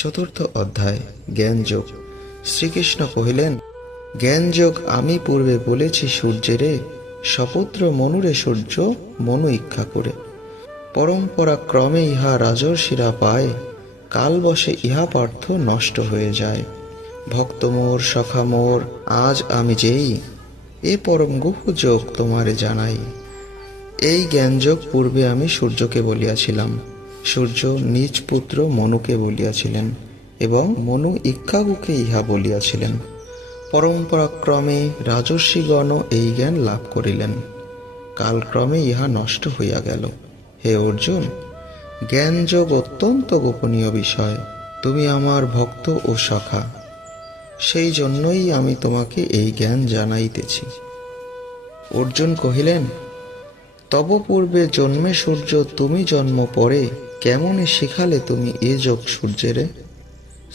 চতুর্থ অধ্যায় জ্ঞানযোগ। শ্রীকৃষ্ণ কহিলেন, জ্ঞানযোগ আমি পূর্বে বলেছি সূর্যেরে, সপুত্র মনুরে সূর্য মনু ইচ্ছা করে। পরম্পরা ক্রমে ইহা রাজর্ষিরা পায়, কাল বসে ইহা পার্থ নষ্ট হয়ে যায়। ভক্ত মোর সখা মোর আজ আমি যেই, এ পরম গুহ যোগ তোমারে জানাই। এই জ্ঞানযোগ পূর্বে আমি সূর্যকে বলিয়াছিলাম, সূর্য নিজ পুত্র মনুকে বলিয়াছিলেন এবং মনু ইক্ষ্বাকুকে ইহা বলিয়াছিলেন। পরম্পরাক্রমে রাজর্ষিগণ এই জ্ঞান লাভ করিলেন, কালক্রমে ইহা নষ্ট হইয়া গেল। হে অর্জুন, জ্ঞানযোগ অত্যন্ত গোপনীয় বিষয়, তুমি আমার ভক্ত ও সখা, সেই জন্যই আমি তোমাকে এই জ্ঞান জানাইতেছি। অর্জুন কহিলেন, তব পূর্বে জন্মে সূর্য তুমি জন্ম পরে, কেমনে শিখালে তুমি এ যোগ সূর্যেরে?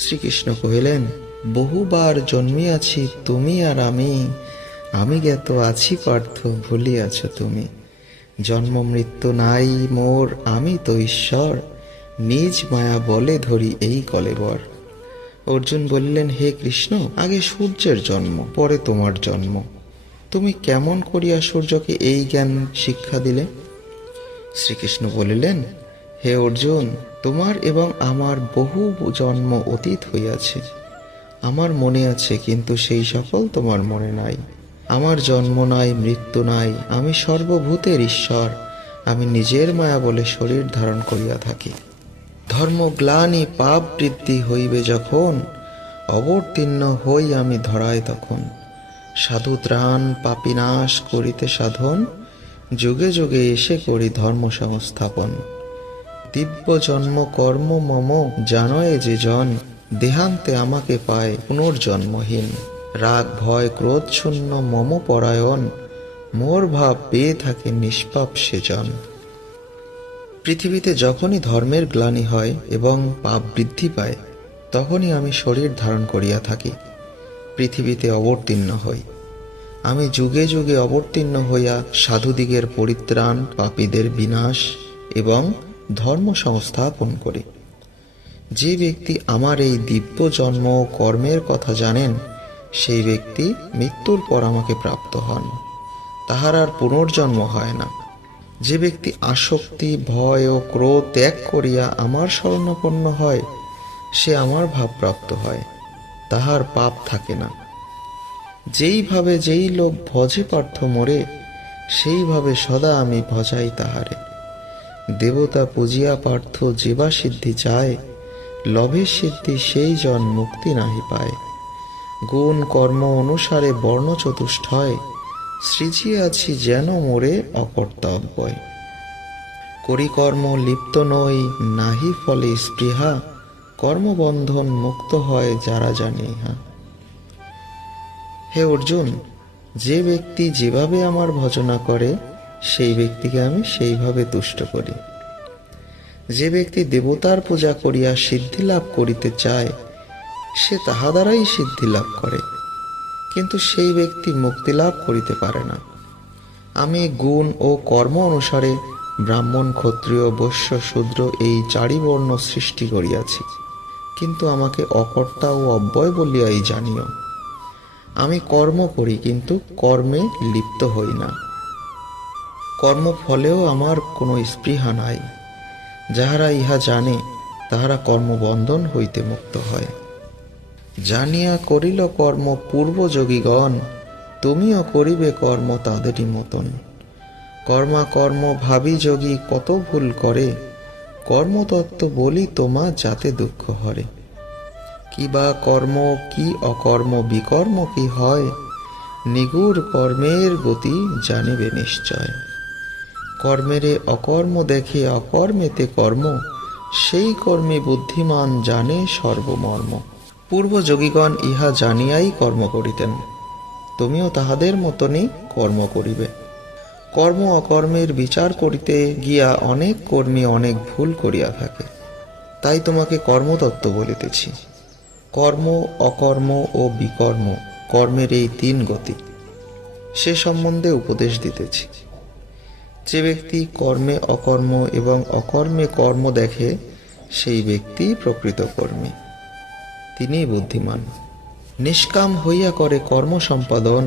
শ্রীকৃষ্ণ কহিলেন, বহুবার জন্মিয়াছি তুমি আর আমি জ্ঞাত আছি পার্থ ভুলিয়াছ তুমি। জন্ম মৃত্যু নাই মোর, আমি তো ঈশ্বর, নিজ মায়া বলে ধরি এই কলেবর। অর্জুন বলিলেন, হে কৃষ্ণ, আগে সূর্যের জন্ম, পরে তোমার জন্ম। তুমি কেমন করিয়া সূর্যকে এই জ্ঞান শিক্ষা দিলে? শ্রীকৃষ্ণ বলিলেন, হে অর্জুন, তোমার এবং আমার বহু জন্ম অতীত হইয়াছে। আমার মনে আছে, কিন্তু সেই সকল তোমার মনে নাই। আমার জন্ম নাই, মৃত্যু নাই, আমি সর্বভূতের ঈশ্বর, আমি নিজের মায়া বলে শরীর ধারণ করিয়া থাকি। ধর্মগ্লানি পাপ বৃদ্ধি হইবে যখন, অবতীর্ণ হই আমি ধরায় তখন। সাধু ত্রাণ পাপী নাশ করিতে সাধন, যুগে যুগে এসে করি ধর্ম সংস্থাপন। দিব্য জন্ম কর্ম মম জানয়ে যে জন, দেহান্তে আমাকে পায় পুনর্জন্মহীন। রাগ ভয় ক্রোধ শূন্য মম পরায়ণ, মোর ভাব পেয়ে থাকে নিষ্পাপ সেজন। পৃথিবীতে যখনই ধর্মের গ্লানি হয় এবং পাপ বৃদ্ধি পায়, তখনই আমি শরীর ধারণ করিয়া থাকি, পৃথিবীতে অবতীর্ণ হই। আমি যুগে যুগে অবতীর্ণ হইয়া সাধুদিগের পরিত্রাণ, পাপীদের বিনাশ এবং ধর্ম সংস্থাপন করি। যে ব্যক্তি আমার এই দিব্য জন্ম ও কর্মের কথা জানেন, সেই ব্যক্তি মৃত্যুর পর আমাকে প্রাপ্ত হন, তাহার আর পুনর্জন্ম হয় না। যে ব্যক্তি আসক্তি ভয় ও ক্রোধ ত্যাগ করিয়া আমার শরণাপন্ন হয়, সে আমার ভাবপ্রাপ্ত হয়, তাহার পাপ থাকে না। যেইভাবে যেই লোক ভজে পার্থ মোরে, সেইভাবে সদা আমি ভজাই তাহারে। দেবতা পূজিয়া পার্থ যেবা সিদ্ধি চায়, লভের সিদ্ধি সেই জন মুক্তি নাহি পায়। গুণ কর্ম অনুসারে বর্ণ চতুষ্টয়, সৃজিয়াছি যেন মোরে অকর্তা অব্যয়। করি কর্ম লিপ্ত নই, নাহি ফলে স্পৃহা, কর্মবন্ধন মুক্ত হয় যারা জানে ইহা। হে অর্জুন, যে ব্যক্তি যেভাবে আমার ভজনা করে, সেই ব্যক্তিকে আমি সেইভাবে তুষ্ট করি। যে ব্যক্তি দেবতার পূজা করিয়া সিদ্ধি লাভ করিতে চায়, সে তাহা দ্বারাই সিদ্ধি লাভ করে, কিন্তু সেই ব্যক্তি মুক্তি লাভ করিতে পারে না। আমি গুণ ও কর্ম অনুসারে ব্রাহ্মণ ক্ষত্রিয় বৈশ্য শূদ্র এই চারি বর্ণ সৃষ্টি করিয়াছি, কিন্তু আমাকে অকর্তা ও অব্যয় বলিয়াই জানিও। আমি কর্ম করি, কিন্তু কর্মে লিপ্ত হই না। কর্মফলেও আমার কোনো স্পৃহা নাই। যাহারা ইহা জানে, তাহারা কর্মবন্ধন হইতে মুক্ত হয়। জানিয়া করিল কর্ম পূর্বযোগীগণ, তুমিও করিবে কর্ম তাদেরই মতন। কর্ম ভাবি যোগী কত ভুল করে, কর্মতত্ত্ব বলি তোমা যাতে দুঃখ হরে। কি বা কর্ম কি অকর্ম বিকর্ম কি হয়, নিগুড় কর্মের গতি জানিবে নিশ্চয়। কর্মেরে অকর্ম দেখে অকর্মেতে কর্ম, সেই কর্মে বুদ্ধিমান জানে সর্বমর্ম। পূর্বযোগীগণ ইহা জানিয়াই কর্ম করিতেন, তুমিও তাহাদের মতনই কর্ম করিবে। কর্ম অকর্মের বিচার করিতে গিয়া অনেক কর্মী অনেক ভুল করিয়া থাকে, তাই তোমাকে কর্মতত্ত্ব বলিতেছি। কর্ম অকর্ম ও বিকর্ম, কর্মের এই তিন গতি, সে সম্বন্ধে উপদেশ দিতেছি। যে ব্যক্তি কর্মে অকর্ম এবং অকর্মে কর্ম দেখে, সেই ব্যক্তি প্রকৃত কর্মী। তিনিই বুদ্ধিমান। নিষ্কাম হইয়া করে কর্ম সম্পাদন,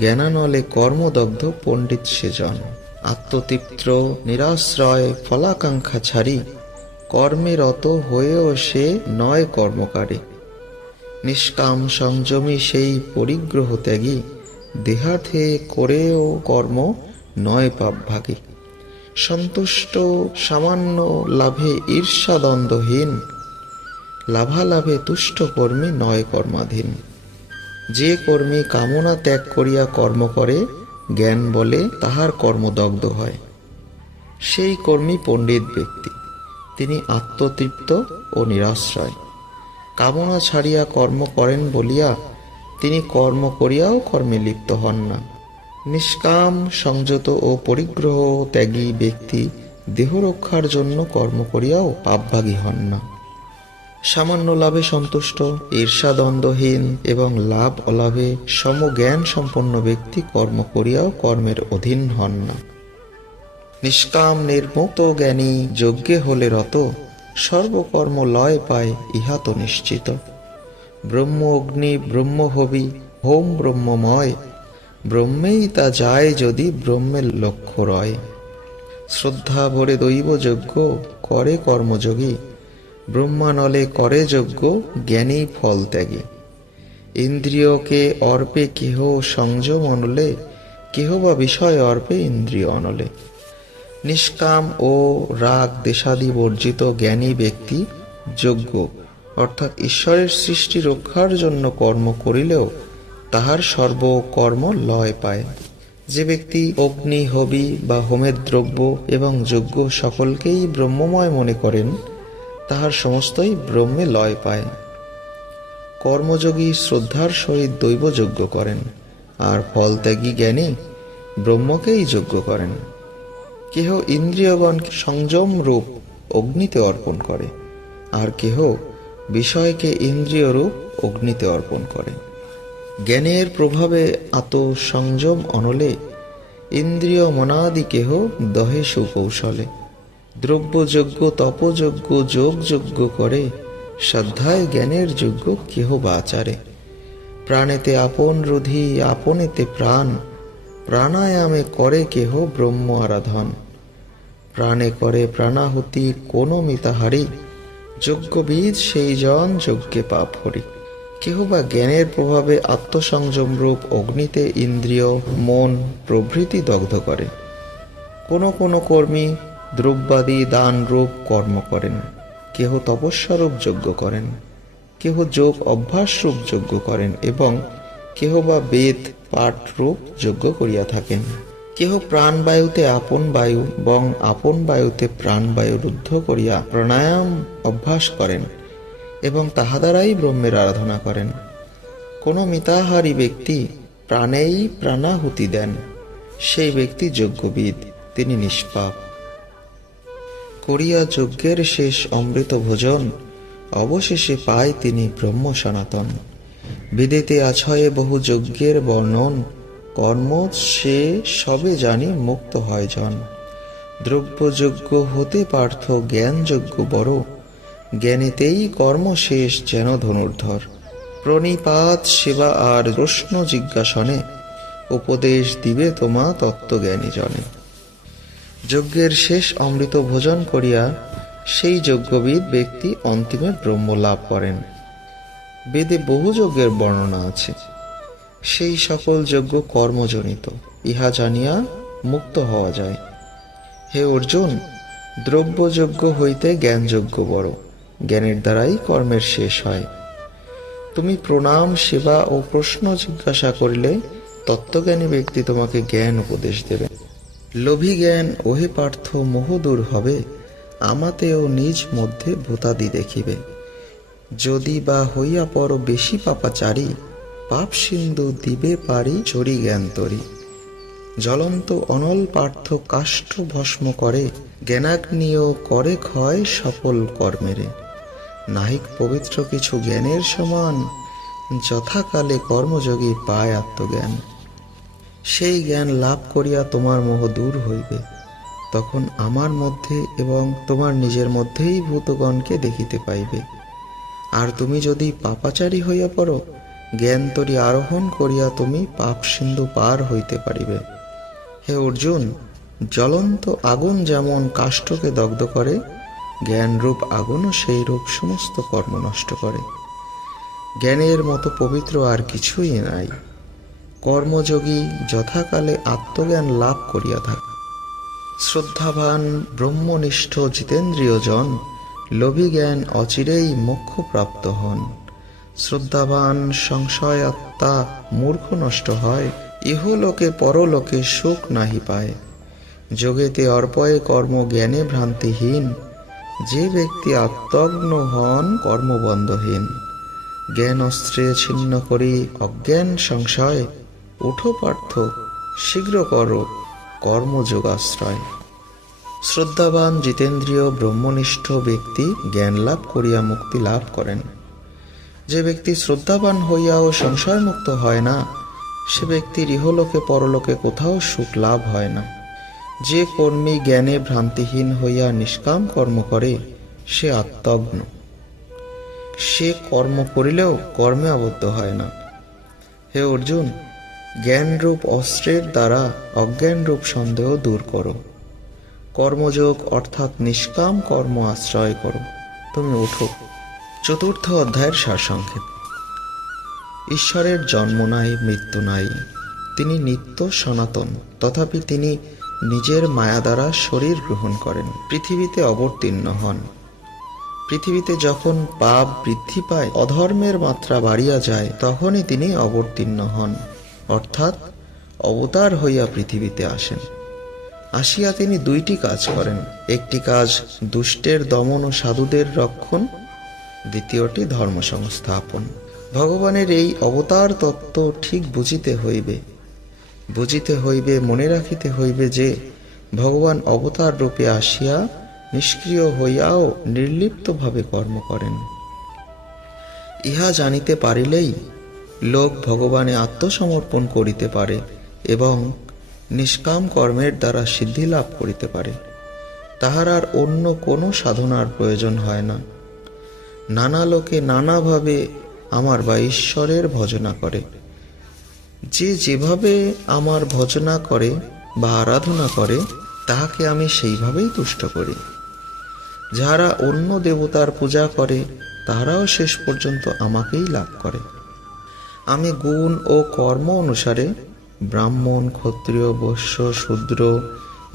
জ্ঞানানলে কর্মদগ্ধ পণ্ডিত সেজন। আত্মতৃপ্ত নিরাশ্রয় ফলাকাঙ্ক্ষা ছাড়ি, কর্মে রত হয়েও সে নয় কর্মকারী। নিষ্কাম সংযমী সেই পরিগ্রহ ত্যাগী, দেহার্থে করেও কর্ম নয় পাপভাগী। সন্তুষ্ট সামান্য লাভে ঈর্ষাদ্বন্দ্বহীন, লাভালাভে তুষ্ট কর্মী নয় কর্মাধীন। যে কর্মী কামনা ত্যাগ করিয়া কর্ম করে, জ্ঞান বলে তাহার কর্মদগ্ধ হয়, সেই কর্মী পণ্ডিত ব্যক্তি। তিনি আত্মতৃপ্ত ও নিরাশ্রয়। কামনা ছাড়িয়া কর্ম করেন বলিয়া তিনি কর্ম করিয়াও কর্মে লিপ্ত হন না। নিষ্কাম সংযত ও পরিগ্রহ ত্যাগী ব্যক্তি দেহ রক্ষার জন্য কর্ম করিয়াও পাপভাগী হন না। সামান্য লাভে সন্তুষ্ট, ঈর্ষাদ্বন্দ্বহীন এবং লাভ অলাভে সমজ্ঞান সম্পন্ন ব্যক্তি কর্ম করিয়াও কর্মের অধীন হন না। নিষ্কাম নির্মুক্ত জ্ঞানী যজ্ঞে হলে রত, সর্বকর্ম লয় পায় ইহা তো নিশ্চিত। ব্রহ্ম অগ্নি ব্রহ্ম হবি, হোম ব্রহ্মময়, ব্রহ্মেই তা যায় যদি ব্রহ্মের লক্ষ্য রয়। শ্রদ্ধা ভরে দৈব যজ্ঞ করে কর্মযোগী, ব্রহ্মানলে করে যজ্ঞ জ্ঞানী ফল ত্যাগী। ইন্দ্রিয়কে অর্পে কেহ সংযম অনলে, কেহ বা বিষয় অর্পে ইন্দ্রিয় অনলে। নিষ্কাম ও রাগ দেশাদি বর্জিত জ্ঞানী ব্যক্তি যজ্ঞ অর্থাৎ ঈশ্বরের সৃষ্টি রক্ষার জন্য কর্ম করিলেও তাহার সর্বকর্ম লয় পায়। যে ব্যক্তি অগ্নি হবি বা হোমের দ্রব্য এবং যজ্ঞ সকলকেই ব্রহ্মময় মনে করেন, তাহার সমস্তই ব্রহ্মে লয় পায়। কর্মযোগী শ্রদ্ধার সহিত দৈব যজ্ঞ করেন, আর ফলত্যাগী জ্ঞানী ব্রহ্মকেই যজ্ঞ করেন। কেহ ইন্দ্রিয়গণ সংযম রূপ অগ্নিতে অর্পণ করে, আর কেহ বিষয়কে ইন্দ্রিয় রূপ অগ্নিতে অর্পণ করে। জ্ঞানের প্রভাবে আত সংযম অনলে, ইন্দ্রিয় মনাদি কেহ দহে সুকৌশলে। দ্রব্যযজ্ঞ তপযজ্ঞ যোগযজ্ঞ করে, শ্রদ্ধায় জ্ঞানের যজ্ঞ কেহ বা আচারে। প্রাণেতে আপন রুধি আপনেতে প্রাণ, প্রাণায়ামে করে কেহ ব্রহ্ম আরাধন। প্রাণে করে প্রাণাহুতি কোন মিতাহারি, যজ্ঞবিদ সেই জন যজ্ঞে পাপ হরি। কেহ বা জ্ঞানের প্রভাবে আত্মসংযম রূপ অগ্নিতে ইন্দ্রিয় মন প্রভৃতি দগ্ধ করে। কোন কোন কর্মী দ্রব্যাদি দান রূপ কর্ম করেন, কেহ তপস্যারূপ যজ্ঞ করেন, কেহ যোগ অভ্যাস রূপ যজ্ঞ করেন এবং কেহ বা বেদ পাঠ রূপ যজ্ঞ করিয়া থাকেন। কেহ প্রাণবায়ুতে আপন বায়ু এবং আপন বায়ুতে প্রাণবায়ু রুদ্ধ করিয়া প্রাণায়াম অভ্যাস করেন এবং তাহা দ্বারাই ব্রহ্মের আরাধনা করেন। কোন মিতাহারী ব্যক্তি প্রাণেই প্রাণাহুতি দেন, সেই ব্যক্তি যজ্ঞবিদ, তিনি নিষ্পাপ। করিয়া যজ্ঞের শেষ অমৃত ভোজন, অবশেষে পায় তিনি ব্রহ্ম সনাতন। বেদেতে আছয়ে বহু যজ্ঞের বর্ণন, কর্ম সে সবে জানি মুক্ত হয় জন। দ্রব্যযজ্ঞ হতে পার্থ জ্ঞান যজ্ঞ বড়, জ্ঞানেতেই কর্ম শেষ যেন ধনুর্ধর। প্রণিপাত সেবা আর প্রশ্ন জিজ্ঞাসনে, উপদেশ দিবে তোমা তত্ত্বজ্ঞানী জনে। যজ্ঞের শেষ অমৃত ভোজন করিয়া সেই যজ্ঞবিদ ব্যক্তি অন্তিমে ব্রহ্ম লাভ করেন। বেদে বহু যজ্ঞের বর্ণনা আছে, সেই সকল যজ্ঞ কর্মজনিত, ইহা জানিয়া মুক্ত হওয়া যায়। হে অর্জুন, দ্রব্যযজ্ঞ হইতে জ্ঞানযজ্ঞ বড়, জ্ঞানের দ্বারাই কর্মের শেষ হয়। তুমি প্রণাম সেবা ও প্রশ্ন জিজ্ঞাসা করিলে তত্ত্বজ্ঞানী ব্যক্তি তোমাকে জ্ঞান উপদেশ দেবে। লোভী জ্ঞান ওহে পার্থ মোহ দূর হবে, আমাতেও নিজ মধ্যে ভূতাদি দেখিবে। যদি বা হইয়া পর বেশি পাপাচারী, পাপ সিন্ধু দিবে পারি চরি জ্ঞান তরি। জ্বলন্ত অনল পার্থ কাষ্ঠ ভস্ম করে, জ্ঞানাগ্নিও করে ক্ষয় সফল কর্মেরে। নাহিক পবিত্র কিছু জ্ঞানের সমান, যথাকালে কর্মযোগী পায় আত্মজ্ঞান। সেই জ্ঞান লাভ করিয়া তোমার মোহ দূর হইবে, তখন আমার মধ্যে এবং তোমার নিজের মধ্যেই ভূতগণকে দেখিতে পাইবে। আর তুমি যদি পাপাচারী হইয়া পড়ো, জ্ঞান তরি আরোহণ করিয়া তুমি পাপ সিন্ধু পার হইতে পারিবে। হে অর্জুন, জ্বলন্ত আগুন যেমন কাষ্ঠকে দগ্ধ করে, জ্ঞানরূপ আগুনও সেই রূপ সমস্ত কর্ম নষ্ট করে। জ্ঞানের মতো পবিত্র আর কিছুই নাই। কর্মযোগী যথাকালে আত্মজ্ঞান লাভ করিয়া থাকে। শ্রদ্ধাবান ব্রহ্মনিষ্ঠ জিতেন্দ্রিয় জন লোভী জ্ঞান অচিরেই মোক্ষপ্রাপ্ত হন। শ্রদ্ধাবান সংশয়াত্মা মূর্খ নষ্ট হয়, ইহলোকে পরলোকে সুখ নাহি পায়। যোগেতে অর্পয়ে কর্ম জ্ঞানে ভ্রান্তিহীন, যে ব্যক্তি আত্মজ্ঞ হন কর্মবন্ধহীন। জ্ঞান অস্ত্রে ছিন্ন করি অজ্ঞান সংশয়, উঠো পার্থ শীঘ্র করো কর্মযোগাশ্রয়। শ্রদ্ধাবান জিতেন্দ্রিয় ব্রহ্মনিষ্ঠ ব্যক্তি জ্ঞান লাভ করিয়া মুক্তি লাভ করেন। যে ব্যক্তি শ্রদ্ধাবান হইয়াও সংশয়মুক্ত হয় না, সে ব্যক্তির ইহলোকে পরলোকে কোথাও সুখ লাভ হয় না। যে কর্মী জ্ঞানে ভ্রান্তিহীন হইয়া নিষ্কাম কর্ম করে, সে আত্মজ্ঞ। সে কর্ম করিলেও কর্মে আবদ্ধ হয় না। হে অর্জুন, জ্ঞানরূপ অস্ত্রের দ্বারা অজ্ঞানরূপ সন্দেহ দূর করো। কর্মযোগ অর্থাৎ নিষ্কাম কর্ম আশ্রয় করো, তুমি ওঠো। চতুর্থ অধ্যায়ের সারসংক্ষেপ। ঈশ্বরের জন্ম নাই, মৃত্যু নাই। তিনি নিত্য সনাতন, তথাপি তিনি নিজের মায়া দ্বারা শরীর গ্রহণ করেন, পৃথিবীতে অবতীর্ণ হন। পৃথিবীতে যখন পাপ বৃদ্ধি পায়, অধর্মের মাত্রা বাড়িয়া যায়, তখনই তিনি অবতীর্ণ হন, অর্থাৎ অবতার হইয়া পৃথিবীতে আসেন। আসিয়া তিনি দুইটি কাজ করেন। একটি কাজ দুষ্টের দমন ও সাধুদের রক্ষণ, দ্বিতীয়টি ধর্ম সংস্থাপন। ভগবানের এই অবতার তত্ত্ব ঠিক বুঝিতে হইবে, মনে রাখিতে হইবে যে ভগবান অবতার রূপে আসিয়া নিষ্ক্রিয় হইয়াও নির্লিপ্তভাবে কর্ম করেন। ইহা জানিতে পারিলেই লোক ভগবানে আত্মসমর্পণ করিতে পারে এবং নিষ্কাম কর্মের দ্বারা সিদ্ধি লাভ করিতে পারে। তাহার আর অন্য কোনো সাধনার প্রয়োজন হয় না। নানা লোকে নানাভাবে আমার বা ঈশ্বরের ভজনা করে। যে যেভাবে আমার ভজনা করে বা আরাধনা করে, তাহাকে আমি সেইভাবেই তুষ্ট করি। যাহারা অন্য দেবতার পূজা করে, তাহারাও শেষ পর্যন্ত আমাকেই লাভ করে। আমি গুণ ও কর্ম অনুসারে ব্রাহ্মণ, ক্ষত্রিয়, বৈশ্য, শূদ্র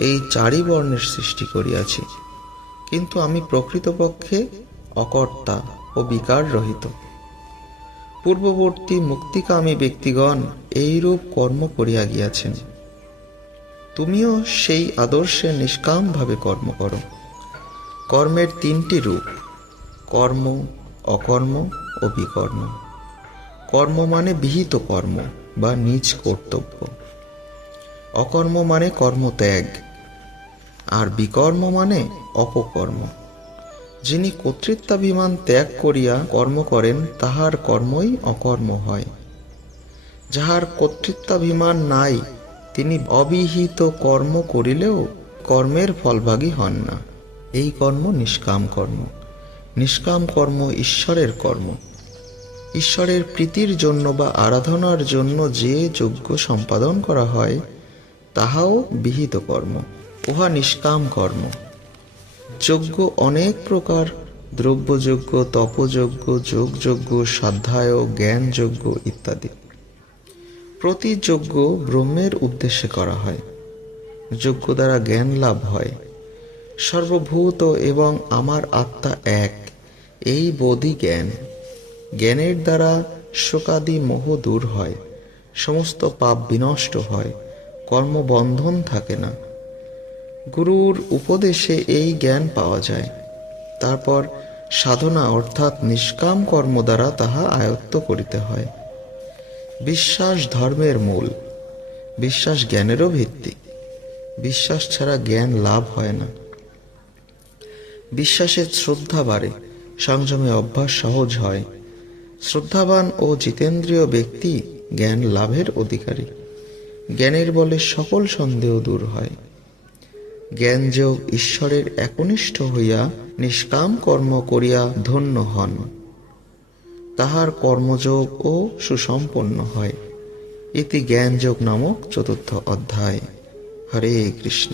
এই চারি বর্ণের সৃষ্টি করিয়াছি, কিন্তু আমি প্রকৃতপক্ষে অকর্তা ও বিকার রহিত। পূর্ববর্তী মুক্তিকামী ব্যক্তিগণ এইরূপ কর্ম করিয়া গিয়াছেন। তুমিও সেই আদর্শে নিষ্কামভাবে কর্ম করো। কর্মের তিনটি রূপ: কর্ম, অকর্ম ও বিকর্ম। কর্ম মানে বিহিত কর্ম বা নিজ কর্তব্য। অকর্ম মানে কর্মত্যাগ, আর বিকর্ম মানে অপকর্ম। যিনি কর্তৃত্বাভিমান ত্যাগ করিয়া কর্ম করেন, তাহার কর্মই অকর্ম হয়। যাহার কর্তৃত্বাভিমান নাই, তিনি অবিহিত কর্ম করিলেও কর্মের ফলভাগী হন না। এই কর্ম নিষ্কাম কর্ম। নিষ্কাম কর্ম ঈশ্বরের কর্ম। ঈশ্বরের প্রীতির জন্য বা আরাধনার জন্য যে যজ্ঞ সম্পাদন করা হয়, তাহাও বিহিত কর্ম, উহা নিষ্কাম কর্ম। যজ্ঞ অনেক প্রকার: দ্রব্যযজ্ঞ, তপযজ্ঞ, যোগযজ্ঞ, স্বাধ্যায়, জ্ঞানযজ্ঞ ইত্যাদি। প্রতি যজ্ঞ ব্রহ্মের উদ্দেশ্যে করা হয়। যজ্ঞ দ্বারা জ্ঞান লাভ হয়। সর্বভূত এবং আমার আত্মা এক, এই বোধই জ্ঞান। জ্ঞানের দ্বারা শোকাদি মোহ দূর হয়, সমস্ত পাপ বিনষ্ট হয়, কর্মবন্ধন থাকে না। গুরুর উপদেশে এই জ্ঞান পাওয়া যায়। তারপর সাধনা অর্থাৎ নিষ্কাম কর্ম দ্বারা তাহা আয়ত্ত করিতে হয়। বিশ্বাস ধর্মের মূল। বিশ্বাস জ্ঞানেরও ভিত্তি। বিশ্বাস ছাড়া জ্ঞান লাভ হয় না। বিশ্বাসে শ্রদ্ধা বাড়ে, সংযমে অভ্যাস সহজ হয়। শ্রদ্ধাবান ও জিতেন্দ্রীয় ব্যক্তি জ্ঞান লাভের অধিকারী। জ্ঞানের বলে সকল সন্দেহ দূর হয়। জ্ঞানযোগ ঈশ্বরের একনিষ্ঠ হইয়া নিষ্কাম কর্ম করিয়া ধন্য হন। তাহার কর্মযোগ ও সুসম্পন্ন হয়। ইতি জ্ঞানযোগ নামক 4th অধ্যায়। হরে কৃষ্ণ।